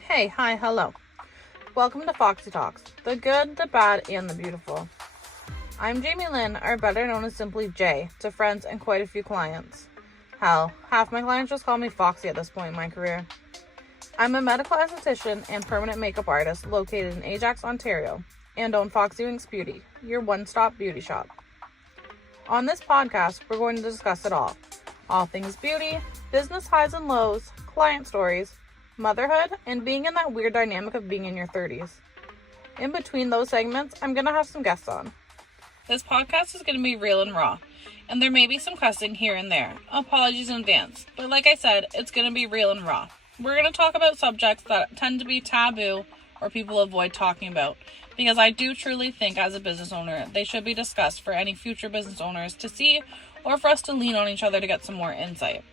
Hey, hi, hello. Welcome to Foxy Talks, the good, the bad, and the beautiful. I'm Jamie Lynn, or better known as simply Jay, to friends and quite a few clients. Hell, half my clients just call me Foxy at this point in my career. I'm a medical esthetician and permanent makeup artist located in Ajax, Ontario, and own Foxy Winks Beauty, your one-stop beauty shop. On this podcast, we're going to discuss it all things beauty, business highs and lows, client stories, motherhood, and being in that weird dynamic of being in your 30s. In between those segments, I'm going to have some guests on. This podcast is going to be real and raw, and there may be some cussing here and there. Apologies in advance, but like I said, it's going to be real and raw. We're going to talk about subjects that tend to be taboo or people avoid talking about, because I do truly think as a business owner, they should be discussed for any future business owners to see or for us to lean on each other to get some more insight.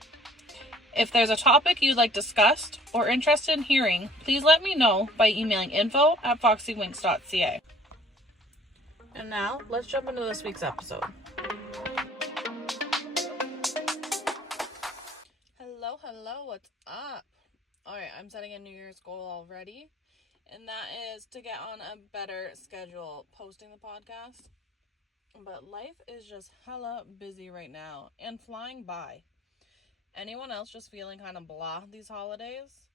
If there's a topic you'd like discussed or interested in hearing, please let me know by emailing info@foxywinks.ca. And now, let's jump into this week's episode. Hello, what's up? Alright, I'm setting a New Year's goal already, and that is to get on a better schedule posting the podcast. But life is just hella busy right now and flying by. Anyone else just feeling kind of blah these holidays?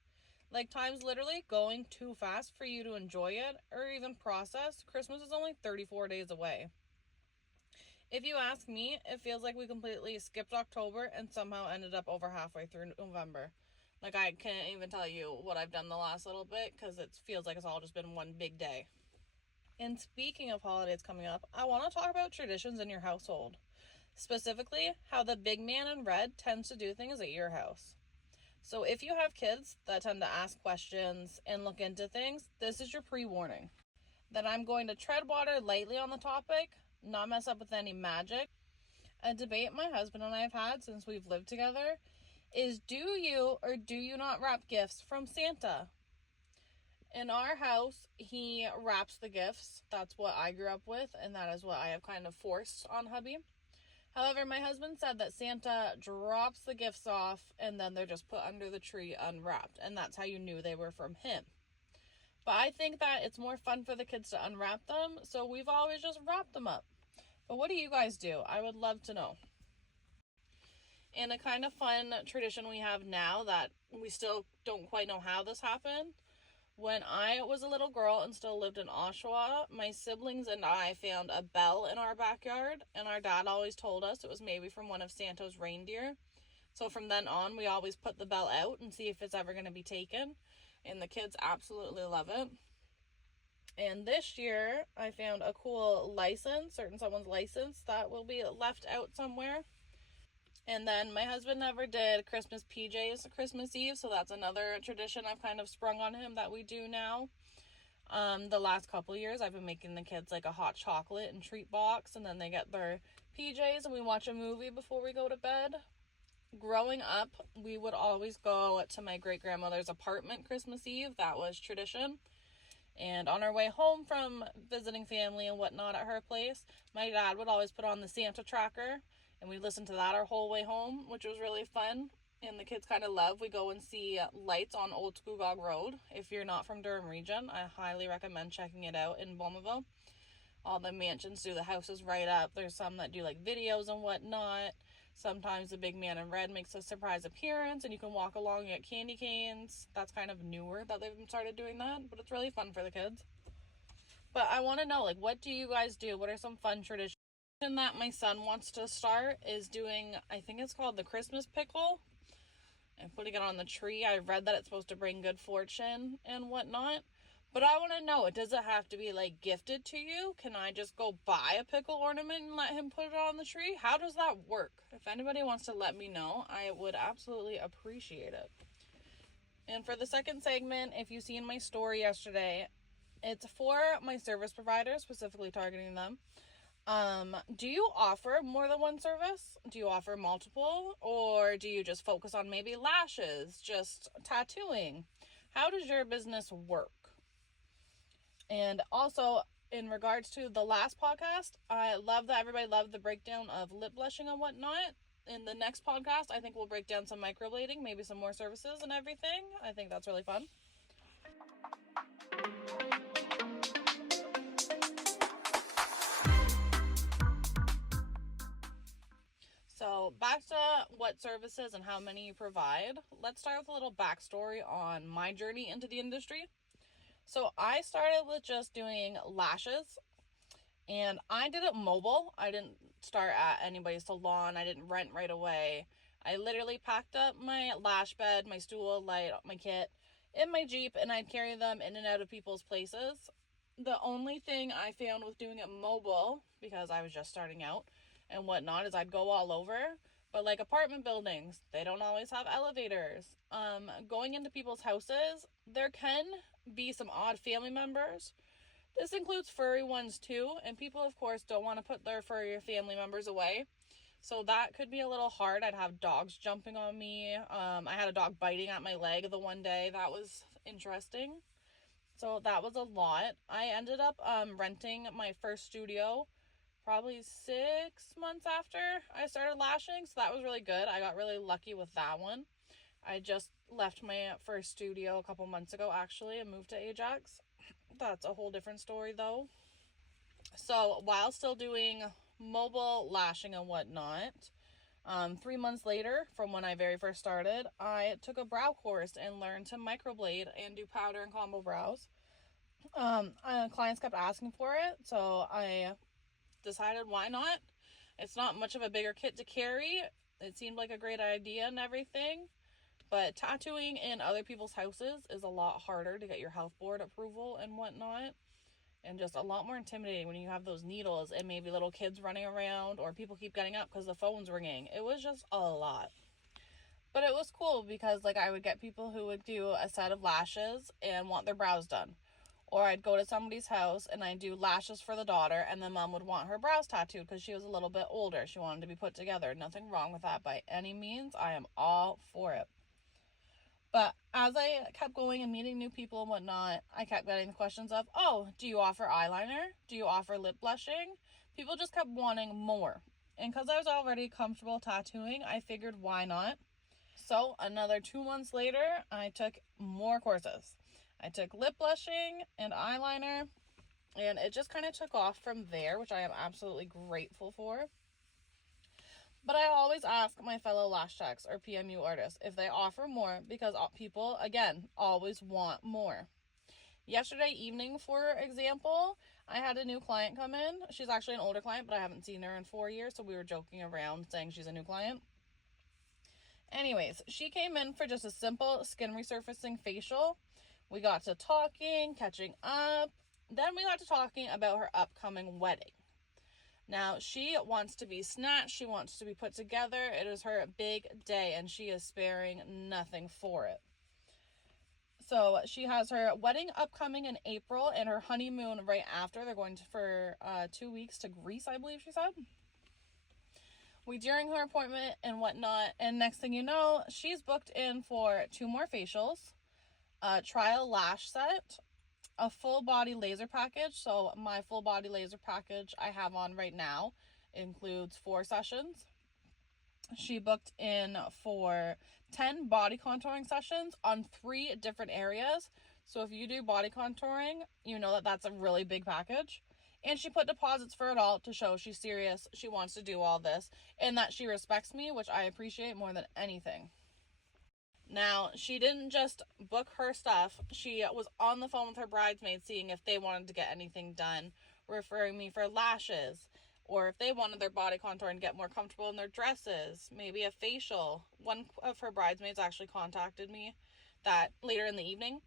Like, time's literally going too fast for you to enjoy it or even process. Christmas is only 34 days away. If you ask me, it feels like we completely skipped October and somehow ended up over halfway through November. Like, I can't even tell you what I've done the last little bit because it feels like it's all just been one big day. And speaking of holidays coming up, I want to talk about traditions in your household. Specifically, how the big man in red tends to do things at your house. So if you have kids that tend to ask questions and look into things, this is your pre-warning. That I'm going to tread water lightly on the topic, not mess up with any magic. A debate my husband and I have had since we've lived together is, do you or do you not wrap gifts from Santa? In our house, he wraps the gifts. That's what I grew up with, and that is what I have kind of forced on hubby. However, my husband said that Santa drops the gifts off and then they're just put under the tree unwrapped, and that's how you knew they were from him. But I think that it's more fun for the kids to unwrap them, so we've always just wrapped them up. But what do you guys do? I would love to know. And a kind of fun tradition we have now that we still don't quite know how this happened. When I was a little girl and still lived in Oshawa, my siblings and I found a bell in our backyard, and our dad always told us it was maybe from one of Santa's reindeer. So from then on, we always put the bell out and see if it's ever going to be taken, and the kids absolutely love it. And this year, I found a cool license, someone's license, that will be left out somewhere. And then my husband never did Christmas PJs Christmas Eve, so that's another tradition I've kind of sprung on him that we do now. The last couple years, I've been making the kids like a hot chocolate and treat box, and then they get their PJs and we watch a movie before we go to bed. Growing up, we would always go to my great-grandmother's apartment Christmas Eve. That was tradition. And on our way home from visiting family and whatnot at her place, my dad would always put on the Santa tracker, and we listened to that our whole way home, which was really fun. And the kids kind of love. We go and see lights on Old Scugog Road. If you're not from Durham region, I highly recommend checking it out in Bowmanville. All the mansions do the houses right up. There's some that do like videos and whatnot. Sometimes the big man in red makes a surprise appearance and you can walk along and get candy canes. That's kind of newer that they've started doing that, but it's really fun for the kids. But I want to know, like, what do you guys do? What are some fun traditions? That my son wants to start is doing, I think it's called the Christmas pickle, and putting it on the tree. I read that it's supposed to bring good fortune and whatnot, but I want to know, does it have to be like gifted to you? Can I just go buy a pickle ornament and let him put it on the tree? How does that work? If anybody wants to let me know, I would absolutely appreciate it. And for the second segment, if you seen my story yesterday, it's for my service providers, specifically targeting them. Do you offer more than one service? Do you offer multiple? Or do you just focus on maybe lashes, just tattooing? How does your business work? And also, in regards to the last podcast, I love that everybody loved the breakdown of lip blushing and whatnot. in the next podcast, I think we'll break down some microblading, maybe some more services and everything. I think that's really fun. So back to what services and how many you provide. Let's start with a little backstory on my journey into the industry. So I started with just doing lashes, and I did it mobile. I didn't start at anybody's salon. I didn't rent right away. I literally packed up my lash bed, my stool, light, my kit in my Jeep, and I'd carry them in and out of people's places. The only thing I found with doing it mobile, because I was just starting out and whatnot, is I'd go all over. But like apartment buildings, they don't always have elevators. Going into people's houses, there can be some odd family members. This includes furry ones too, and people of course don't want to put their furry family members away. So that could be a little hard. I'd have dogs jumping on me. I had a dog biting at my leg the one day. That was interesting. So that was a lot. I ended up renting my first studio probably 6 months after I started lashing. So that was really good. I got really lucky with that one. I just left my first studio a couple months ago actually and moved to Ajax. That's a whole different story though. So while still doing mobile lashing and whatnot, 3 months later from when I very first started, I took a brow course and learned to microblade and do powder and combo brows. Clients kept asking for it, so I decided why not. It's not much of a bigger kit to carry. It seemed like a great idea and everything, but tattooing in other people's houses is a lot harder to get your health board approval and whatnot, and just a lot more intimidating when you have those needles and maybe little kids running around or people keep getting up because the phone's ringing. It was just a lot. But it was cool because like I would get people who would do a set of lashes and want their brows done. Or I'd go to somebody's house and I'd do lashes for the daughter, and the mom would want her brows tattooed because she was a little bit older. She wanted to be put together. Nothing wrong with that by any means. I am all for it. But as I kept going and meeting new people and whatnot, I kept getting the questions of, oh, do you offer eyeliner? Do you offer lip blushing? People just kept wanting more. And because I was already comfortable tattooing, I figured why not? So another 2 months later, I took more courses. I took lip blushing and eyeliner, and it just kind of took off from there, which I am absolutely grateful for. But I always ask my fellow lash techs or PMU artists if they offer more, because people, again, always want more. Yesterday evening, for example, I had a new client come in. She's actually an older client, but I haven't seen her in 4 years, so we were joking around saying she's a new client. Anyways, she came in for just a simple skin resurfacing facial. We got to talking, catching up. Then we got to talking about her upcoming wedding. Now, she wants to be snatched. She wants to be put together. It is her big day, and she is sparing nothing for it. So she has her wedding upcoming in April and her honeymoon right after. They're going for 2 weeks to Greece, I believe she said. During her appointment and whatnot, and next thing you know, she's booked in for 2 more facials, a trial lash set, a full body laser package. So my full body laser package I have on right now includes 4 sessions. She booked in for 10 body contouring sessions on 3 different areas. So if you do body contouring, you know that that's a really big package. And she put deposits for it all to show she's serious, she wants to do all this, and that she respects me, which I appreciate more than anything. Now, she didn't just book her stuff. She was on the phone with her bridesmaids seeing if they wanted to get anything done, referring me for lashes, or if they wanted their body contour and get more comfortable in their dresses, maybe a facial. One of her bridesmaids actually contacted me that later in the evening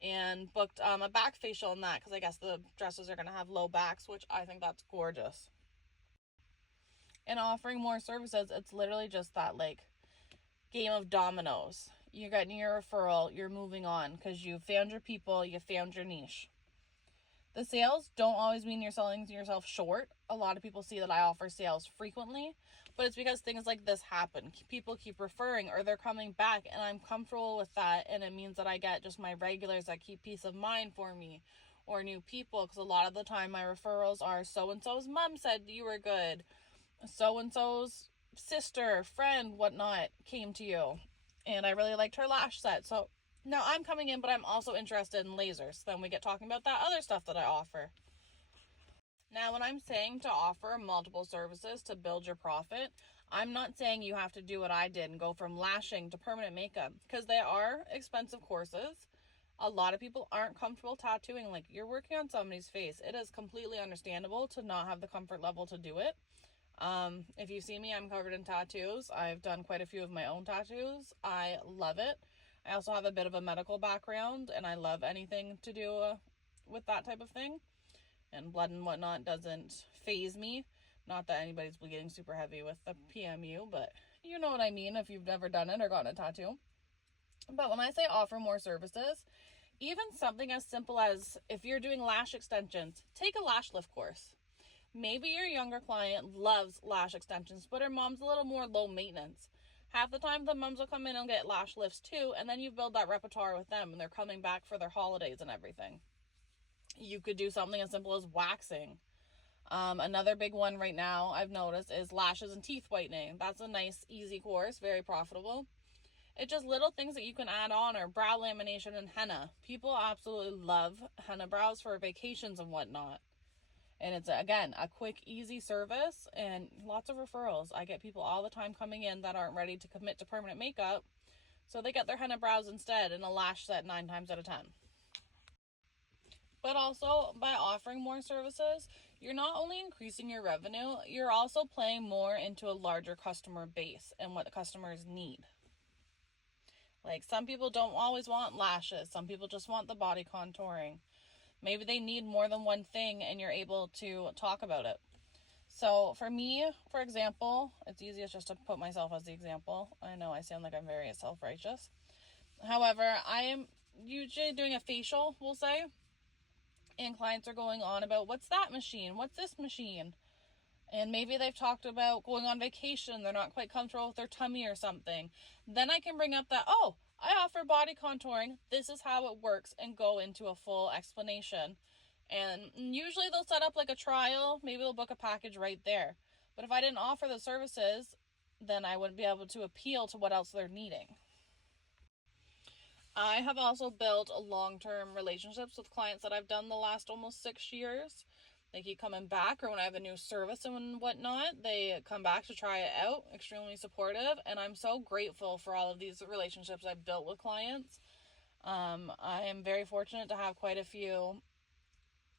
and booked a back facial in that, because I guess the dresses are going to have low backs, which I think that's gorgeous. And offering more services, it's literally just that like game of dominoes. You're getting your referral, you're moving on because you found your people, you found your niche. The sales don't always mean you're selling yourself short. A lot of people see that I offer sales frequently, but it's because things like this happen. People keep referring or they're coming back, and I'm comfortable with that, and it means that I get just my regulars that keep peace of mind for me, or new people, because a lot of the time my referrals are so-and-so's mom said you were good, so-and-so's sister, friend, whatnot came to you and I really liked her lash set. So now I'm coming in, but I'm also interested in lasers. Then we get talking about that other stuff that I offer. Now, when I'm saying to offer multiple services to build your profit, I'm not saying you have to do what I did and go from lashing to permanent makeup, because they are expensive courses. A lot of people aren't comfortable tattooing. Like, you're working on somebody's face. It is completely understandable to not have the comfort level to do it. If you see me, I'm covered in tattoos. I've done quite a few of my own tattoos. I love it. I also have a bit of a medical background, and I love anything to do with that type of thing. And blood and whatnot doesn't phase me. Not that anybody's bleeding super heavy with the PMU, but you know what I mean if you've never done it or gotten a tattoo. But when I say offer more services, even something as simple as if you're doing lash extensions, take a lash lift course. Maybe your younger client loves lash extensions, but her mom's a little more low maintenance. Half the time the moms will come in and get lash lifts too, and then you build that repertoire with them and they're coming back for their holidays and everything. You could do something as simple as waxing. Another big one right now I've noticed is lashes and teeth whitening. That's a nice, easy course, very profitable. It's just little things that you can add on, or brow lamination and henna. People absolutely love henna brows for vacations and whatnot. And it's, again, a quick, easy service and lots of referrals. I get people all the time coming in that aren't ready to commit to permanent makeup, so they get their henna brows instead and a lash set 9 times out of 10. But also, by offering more services, you're not only increasing your revenue, you're also playing more into a larger customer base and what the customers need. Like, some people don't always want lashes. Some people just want the body contouring. Maybe they need more than one thing and you're able to talk about it. So for me, for example, it's easiest just to put myself as the example. I know I sound like I'm very self-righteous. However, I am usually doing a facial, we'll say, and clients are going on about, what's that machine? What's this machine? And maybe they've talked about going on vacation. They're not quite comfortable with their tummy or something. Then I can bring up that, oh, I offer body contouring. This is how it works, and go into a full explanation. And usually they'll set up like a trial. Maybe they'll book a package right there. But if I didn't offer the services, then I wouldn't be able to appeal to what else they're needing. I have also built long-term relationships with clients that I've done the last almost 6 years. They keep coming back, or when I have a new service and whatnot, they come back to try it out. Extremely supportive, and I'm so grateful for all of these relationships I've built with clients. I am very fortunate to have quite a few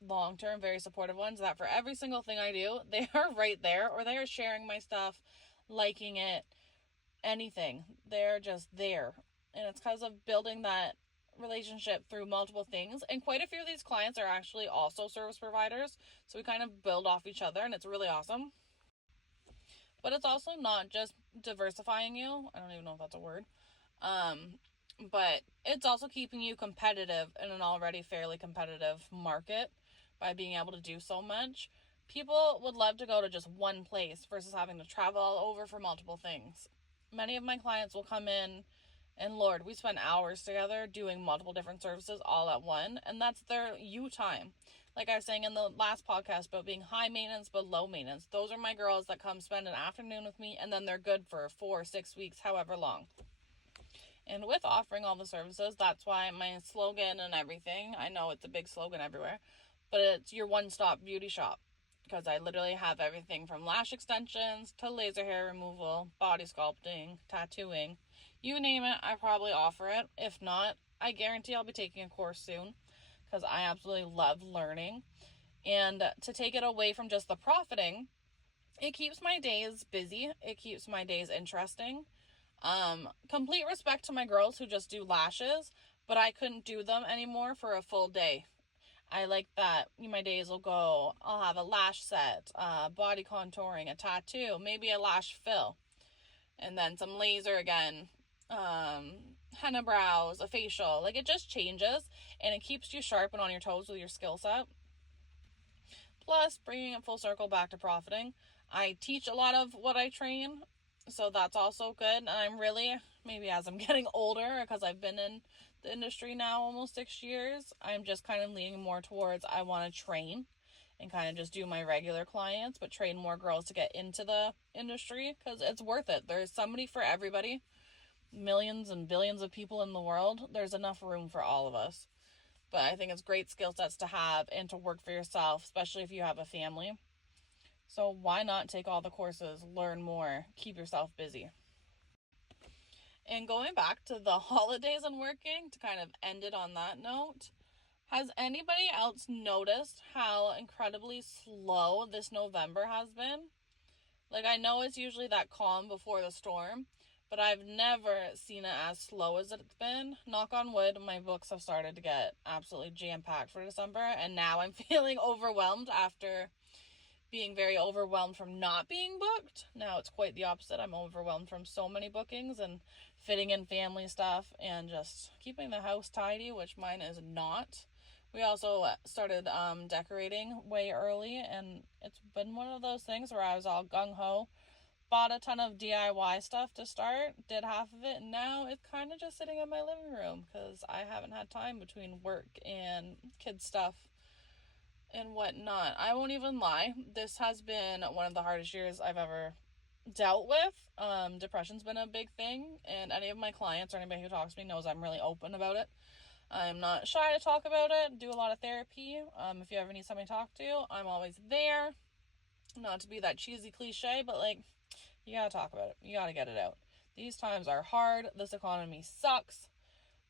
long-term, very supportive ones that for every single thing I do, they are right there, or they are sharing my stuff, liking it, anything. They're just there. And it's because of building that relationship through multiple things. And quite a few of these clients are actually also service providers. So we kind of build off each other, and it's really awesome. But it's also not just diversifying you. I don't even know if that's a word. But it's also keeping you competitive in an already fairly competitive market by being able to do so much. People would love to go to just one place versus having to travel all over for multiple things. Many of my clients will come in, and Lord, we spend hours together doing multiple different services all at one, and that's their you time. Like I was saying in the last podcast about being high maintenance but low maintenance. Those are my girls that come spend an afternoon with me, and then they're good for 4 or 6 weeks, however long. And with offering all the services, that's why my slogan and everything, I know it's a big slogan everywhere, but it's your one-stop beauty shop. Because I literally have everything from lash extensions to laser hair removal, body sculpting, tattooing. You name it, I probably offer it. If not, I guarantee I'll be taking a course soon, because I absolutely love learning. And to take it away from just the profiting, it keeps my days busy. It keeps my days interesting. Complete respect to my girls who just do lashes, but I couldn't do them anymore for a full day. I like that my days will go, I'll have a lash set, body contouring, a tattoo, maybe a lash fill, and then some laser again, henna brows, a facial. Like, it just changes, and it keeps you sharp and on your toes with your skill set. Plus, bringing it full circle back to profiting, I teach a lot of what I train, so that's also good. And I'm really, maybe as I'm getting older, because I've been in the industry now almost 6 years, I'm just kind of leaning more towards I want to train and kind of just do my regular clients, but train more girls to get into the industry because it's worth it. There's somebody for everybody. Millions and billions of people in the world. There's enough room for all of us. But I think it's great skill sets to have and to work for yourself, especially if you have a family. So why not take all the courses, learn more, keep yourself busy? And going back to the holidays and working, to kind of end it on that note, has anybody else noticed how incredibly slow this November has been? Like, I know it's usually that calm before the storm, but I've never seen it as slow as it's been. Knock on wood, my books have started to get absolutely jam-packed for December, and now I'm feeling overwhelmed after being very overwhelmed from not being booked. Now it's quite the opposite. I'm overwhelmed from so many bookings and fitting in family stuff and just keeping the house tidy, which mine is not. We also started decorating way early, and it's been one of those things where I was all gung-ho, bought a ton of DIY stuff to start, did half of it, and now it's kind of just sitting in my living room because I haven't had time between work and kid stuff and whatnot. I won't even lie, this has been one of the hardest years I've ever dealt with. Depression's been a big thing, and any of my clients or anybody who talks to me knows I'm really open about it. I'm not shy to talk about it, do a lot of therapy. If you ever need somebody to talk to, I'm always there. Not to be that cheesy cliche, but like, you gotta talk about it. You gotta get it out. These times are hard. This economy sucks.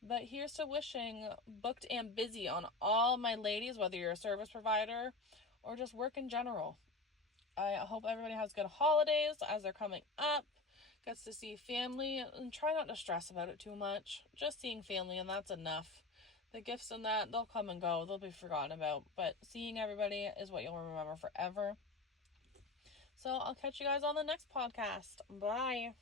But here's to wishing booked and busy on all my ladies, whether you're a service provider or just work in general. I hope everybody has good holidays as they're coming up, gets to see family, and try not to stress about it too much. Just seeing family, and that's enough. The gifts and that, they'll come and go. They'll be forgotten about. But seeing everybody is what you'll remember forever. So I'll catch you guys on the next podcast. Bye.